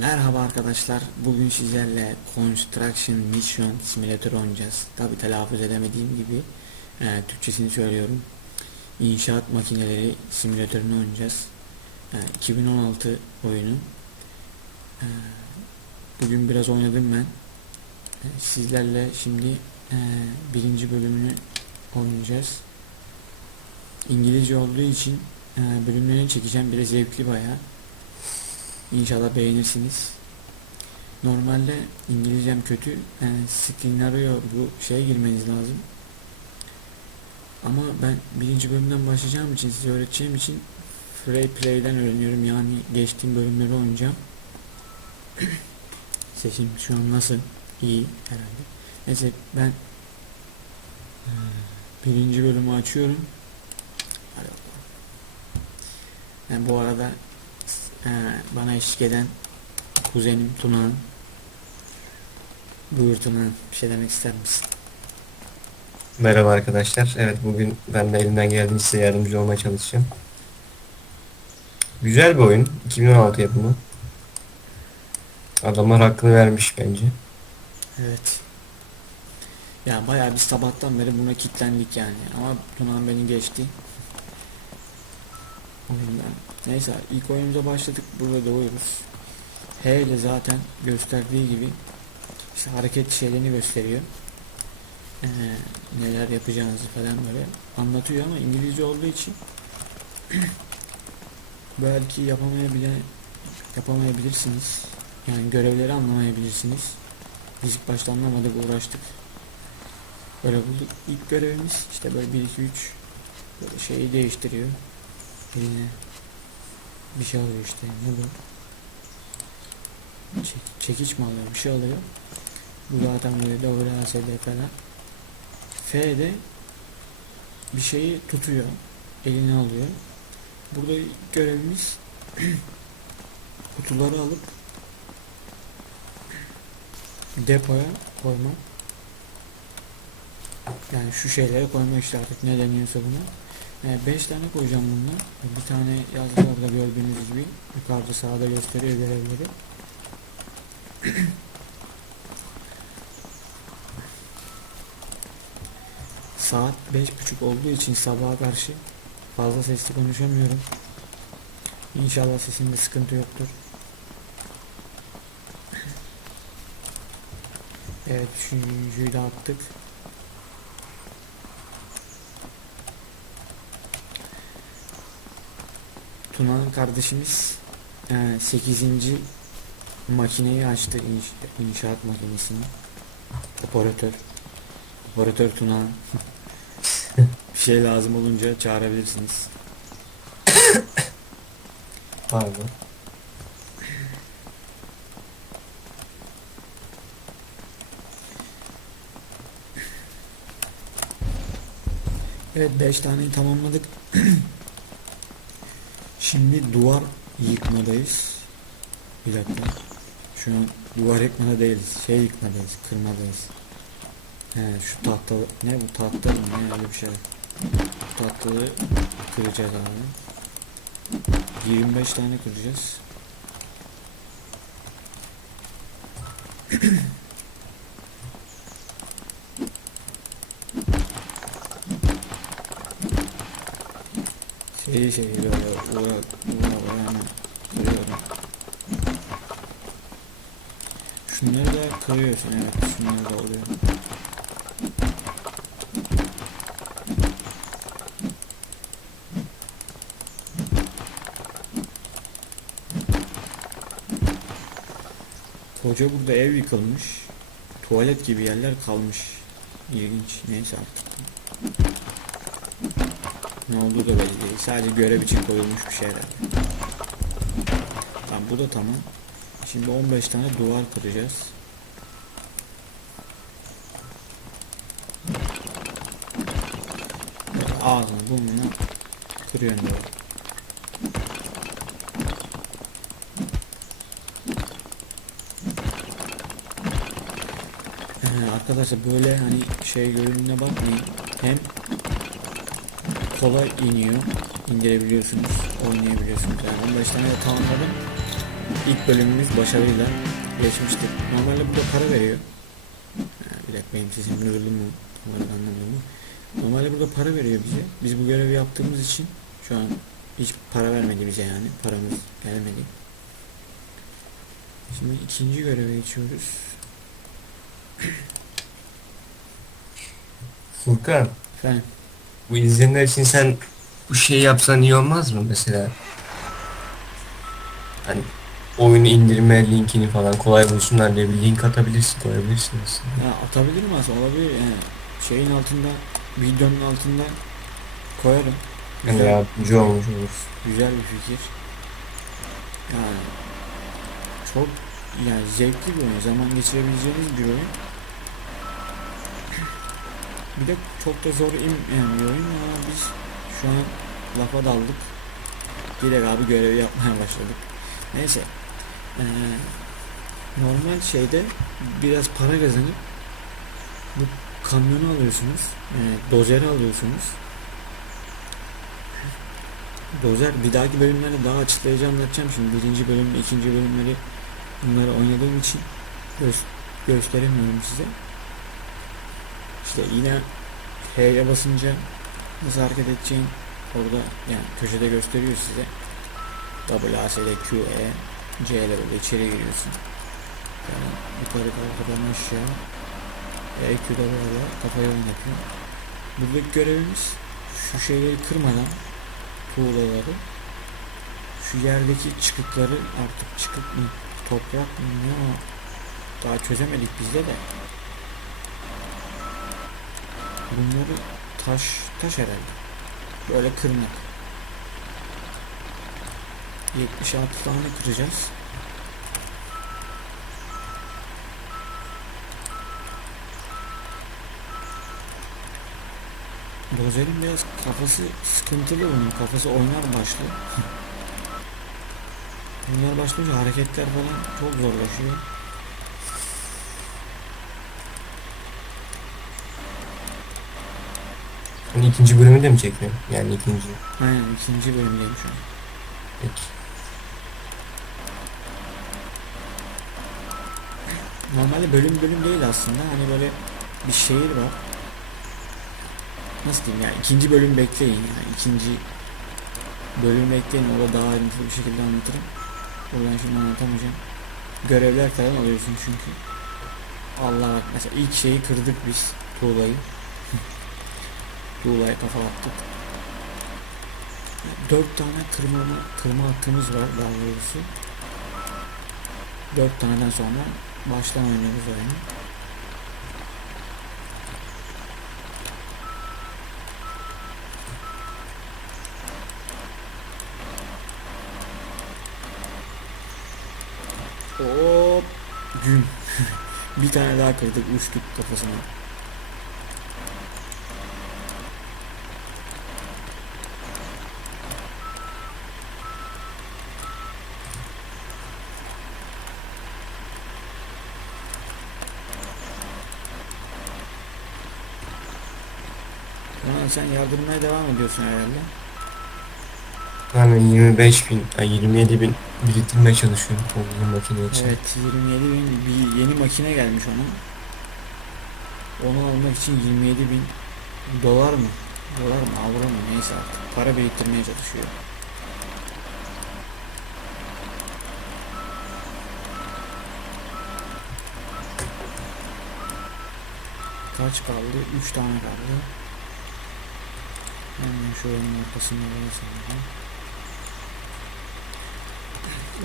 Merhaba arkadaşlar. Bugün sizlerle Construction Mission Simulator oynayacağız. Tabi telaffuz edemediğim gibi e, Türkçesini söylüyorum. İnşaat makineleri simülatörünü oynayacağız. E, 2016 oyunu. E, bugün biraz oynadım ben. E, sizlerle şimdi e, birinci bölümünü oynayacağız. İngilizce olduğu için e, bölümlerini çekeceğim. Biraz zevkli bayağı. İnşallah beğenirsiniz. Normalde İngilizcem kötü. Yani scenario bu şeye girmeniz lazım. Ama ben birinci bölümden başlayacağım için size öğreteceğim için Free Play'den öğreniyorum. Yani geçtiğim bölümleri oynayacağım. Sesim şu an nasıl? İyi herhalde. Neyse ben birinci bölümü açıyorum. Yani bu arada ee, bana eşlik eden kuzenim Tunağan. Buyur Tunağan, bir şey demek ister misin? Merhaba arkadaşlar. Evet bugün ben de elimden geldiğince size yardımcı olmaya çalışacağım. Güzel bir oyun. 2016 yapımı. Adamlar hakkını vermiş bence. Evet. Ya bayağı biz sabahtan beri buna kilitlendik yani. Ama Tunağan beni geçti. Oyundan. Neyse ilk oyunumuza başladık. Burada doğuyoruz. H ile zaten gösterdiği gibi işte hareket şeylerini gösteriyor. Ee, neler yapacağınızı falan böyle anlatıyor ama İngilizce olduğu için belki yapamayabile yapamayabilirsiniz. Yani görevleri anlamayabilirsiniz. Biz ilk başta anlamadık uğraştık. Böyle bulduk. İlk görevimiz işte böyle 1 2 3 böyle şeyi değiştiriyor. Eline bir şey alıyor işte. Ne bu? Çek, çekiç mi alıyor? Bir şey alıyor. Bu zaten böyle doğru ASD falan. F'de bir şeyi tutuyor. Eline alıyor. Burada görevimiz kutuları alıp depoya koyma. Yani şu şeylere koymak işte artık ne deniyorsa buna. 5 tane koyacağım bundan. Bir tane yazdı orada gördüğünüz gibi. Yukarıda sağda gösteriyor görevleri. Saat beş buçuk olduğu için sabaha karşı fazla sesli konuşamıyorum. İnşallah sesimde sıkıntı yoktur. Evet üçüncüyü de attık. Tuna'nın kardeşimiz 8. makineyi açtı inş- inşaat makinesini. Operatör. Operatör Tuna. bir şey lazım olunca çağırabilirsiniz. Pardon. Evet 5 taneyi tamamladık. Şimdi duvar yıkmadayız. Bir dakika. Şu an duvar yıkmada değiliz. Şey yıkmadayız. Kırmadayız. He şu tahta ne bu tahta mı ne öyle bir şey. Bu tahtayı kıracağız abi. 25 tane kıracağız. Şey şey böyle uğra hemen kırıyorum. Şunları da kırıyorsun evet şunları da oluyor. Koca burada ev yıkılmış. Tuvalet gibi yerler kalmış. İlginç. Neyse artık. Ne olduğu da belli değil. Sadece görev için koyulmuş bir şey herhalde. Tamam bu da tamam. Şimdi 15 tane duvar kıracağız. Ağzını burnunu kırıyorsun böyle. Ee, arkadaşlar böyle hani şey görünümüne bakmayın. Hem kolay iniyor. indirebiliyorsunuz. Oynayabiliyorsunuz. Yani 15 tane de tamamladım. ilk bölümümüz başarıyla geçmiştik. Normalde burada para veriyor. Bir dakika benim sesim duyuldu mu? Olarak anlamıyorum. Normalde burada para veriyor bize. Biz bu görevi yaptığımız için şu an hiç para vermedi bize yani. Paramız gelmedi. Şimdi ikinci göreve geçiyoruz. Furkan, Efendim. Bu izleyenler için sen bu şeyi yapsan iyi olmaz mı mesela? Hani oyunu indirme linkini falan kolay bulsunlar diye bir link atabilirsin, koyabilirsin aslında. Ya atabilirim aslında olabilir yani şeyin altında videonun altında koyarım. Güzel, yardımcı olmuş olur. güzel bir fikir. Yani çok yani zevkli bir oyun. Zaman geçirebileceğiniz bir oyun. Bir de çok da zor inmeyen ama biz şu an lafa daldık. Direkt abi görevi yapmaya başladık. Neyse. Ee, normal şeyde biraz para kazanıp bu kamyonu alıyorsunuz. E, dozeri alıyorsunuz. Dozer bir dahaki bölümlerde daha açıklayıcı anlatacağım şimdi. Birinci bölüm, ikinci bölümleri bunları oynadığım için gö- gösteremiyorum size. İşte yine H'ye basınca nasıl hareket edeceğin orada yani köşede gösteriyor size. W, A, S, D, Q, E, C ile böyle içeri giriyorsun. Yani yukarı kalkıdan aşağı E, Q'da böyle kafayı oynatıyor. Buradaki görevimiz şu şeyleri kırmadan tuğlaları şu yerdeki çıkıkları artık çıkık mı toprak mı ne o daha çözemedik bizde de bunları taş taş herhalde. Böyle kırmak. 76 tane kıracağız. Dozer'in biraz kafası sıkıntılı bunun. Kafası oynar başlı. Oynar başlayınca hareketler falan çok zorlaşıyor Hani ikinci bölümü de mi çekiyorsun? Yani ikinci. Aynen ikinci bölümdeyim şu an. Peki. Normalde bölüm bölüm değil aslında. Hani böyle bir şehir var. Nasıl diyeyim ya? İkinci bölüm bekleyin yani ikinci bölüm bekleyin. Orada daha ayrıntılı bir şekilde anlatırım. Buradan şimdi anlatamayacağım. Görevler falan alıyorsun çünkü. Allah bak mesela ilk şeyi kırdık biz tuğlayı Tuğlaya kafa attık Dört tane kırma, kırma hakkımız var daha doğrusu Dört taneden sonra baştan oynuyoruz oyunu Hop gün. bir tane daha kırdık uçtuk kafasına. Tamam sen yardırmaya devam ediyorsun herhalde. Yani 25 bin, ay 27 bin biriktirmeye çalışıyorum bu makine için. Evet 27 bin bir yeni makine gelmiş ona. Onu almak için 27 bin dolar mı? Dolar mı? Avro mu? Neyse artık. Para biriktirmeye çalışıyor. Kaç kaldı? 3 tane kaldı. Hemen şuranın ortasında böyle sanırım.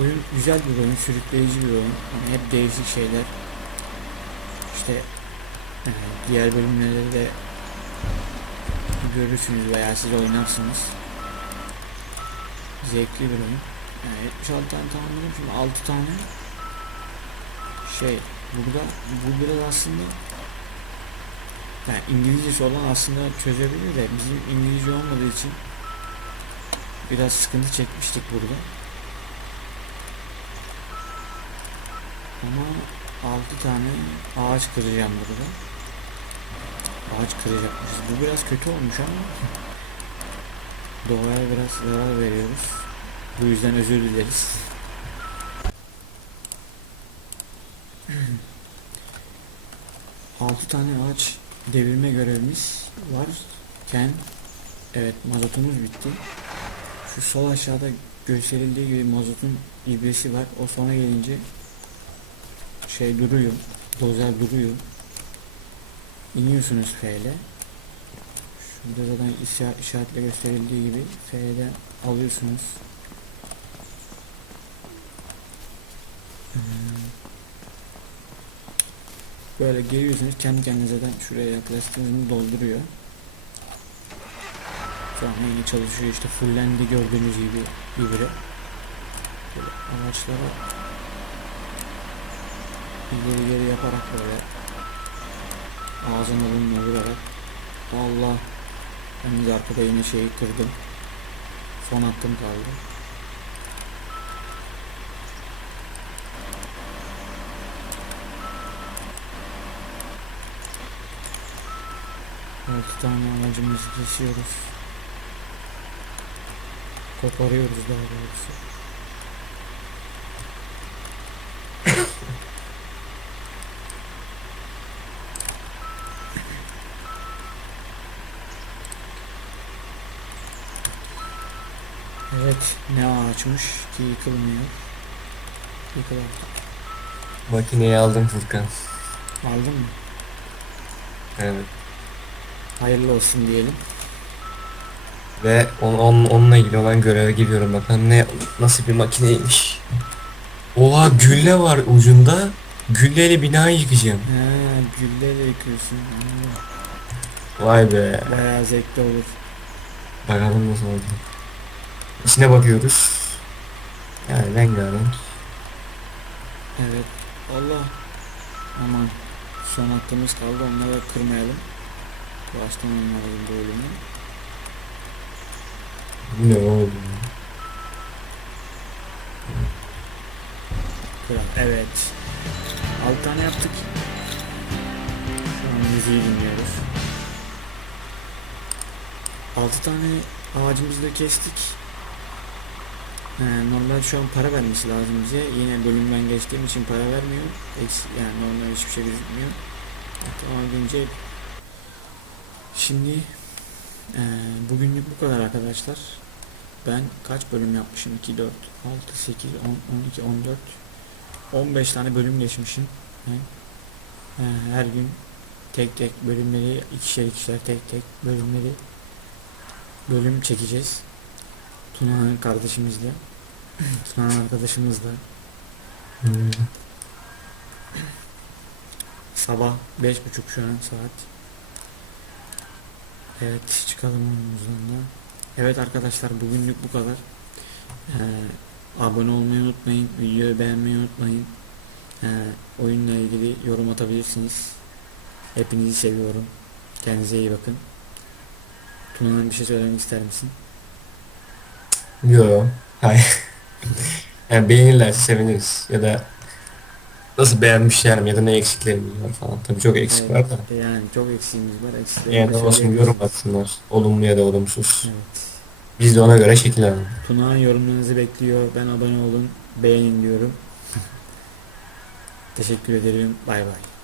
Oyun güzel bir oyun, sürükleyici bir oyun. Hani hep değişik şeyler. İşte e, diğer bölümleri de görürsünüz veya siz oynarsınız. Zevkli bir oyun. Yani 76 tane tamamladım. Şimdi 6 tane şey burada bu biraz aslında yani İngilizcesi olan aslında çözebilir de bizim İngilizce olmadığı için biraz sıkıntı çekmiştik burada. Ama 6 tane ağaç kıracağım burada. Ağaç kıracakmışız. Bu biraz kötü olmuş ama doğaya biraz zarar veriyoruz. Bu yüzden özür dileriz. Altı tane ağaç devirme görevimiz varken evet mazotumuz bitti. Şu sol aşağıda gösterildiği gibi mazotun ibresi var. O sona gelince şey duruyor. Dozer duruyor. İniyorsunuz F ile. Şurada zaten işa- işaretle gösterildiği gibi F'den alıyorsunuz. Böyle geliyorsunuz kendi kendinize zaten şuraya yaklaştığınızda dolduruyor. An yine çalışıyor işte fullendi gördüğünüz gibi ibre. Böyle ağaçlara ileri geri yaparak böyle ağzına bununla vurarak Allah de arkada yine şeyi kırdım. Son hattım kaldı. Altı tane ağacımızı kesiyoruz. Koparıyoruz daha doğrusu. Evet, ne ağaçmış ki yıkılmıyor. Yıkılar. Makineyi aldım Furkan. Aldın mı? Evet. Hayırlı olsun diyelim. Ve on, on, onunla ilgili olan göreve gidiyorum bakalım ne nasıl bir makineymiş. Oha gülle var ucunda. Gülleyle binayı yıkacağım. He, gülleri yıkıyorsun. Ha, Vay be. Bayağı zevkli olur. Bakalım nasıl olacak. İçine bakıyoruz. Yani rengarenk. Evet. Allah. Aman. Son hattımız kaldı. Onları kırmayalım. Baştan oynayalım bu bölümü. Ne? Kral. Evet. 6 tane yaptık. Şu an müziği dinliyoruz. 6 tane ağacımızı da kestik. Ee, normal şu an para vermesi lazım bize. Yine bölümden geçtiğim için para vermiyor. Eks- yani normal hiçbir şey gözükmüyor. Tamam gelince Şimdi eee bugünlük bu kadar arkadaşlar. Ben kaç bölüm yapmışım? 2, 4, 6, 8, 10, 12, 14 15 tane bölüm geçmişim. Eee, her gün tek tek bölümleri ikişer ikişer tek tek bölümleri bölüm çekeceğiz. Tuna'nın kardeşimizle. Tuna'nın arkadaşımızla. Hmm. Sabah 5.30 şu an saat. Evet çıkalım de. Evet arkadaşlar bugünlük bu kadar. Ee, abone olmayı unutmayın. Videoyu beğenmeyi unutmayın. Ee, oyunla ilgili yorum atabilirsiniz. Hepinizi seviyorum. Kendinize iyi bakın. Tuna'nın bir şey söylemek ister misin? Yo. Hayır. yani beğenirlerse seviniriz. Ya da nasıl beğenmişler mi ya da ne eksiklerim var falan. Tabii çok eksik Evet, var da. Yani çok eksiğimiz var. Eksiklerimizi Yani olsun yorum atsınlar. Olumlu ya da olumsuz. Evet. Biz de ona göre şekillenelim. Tuna yorumlarınızı bekliyor. Ben abone olun, beğenin diyorum. Teşekkür ederim. Bay bay.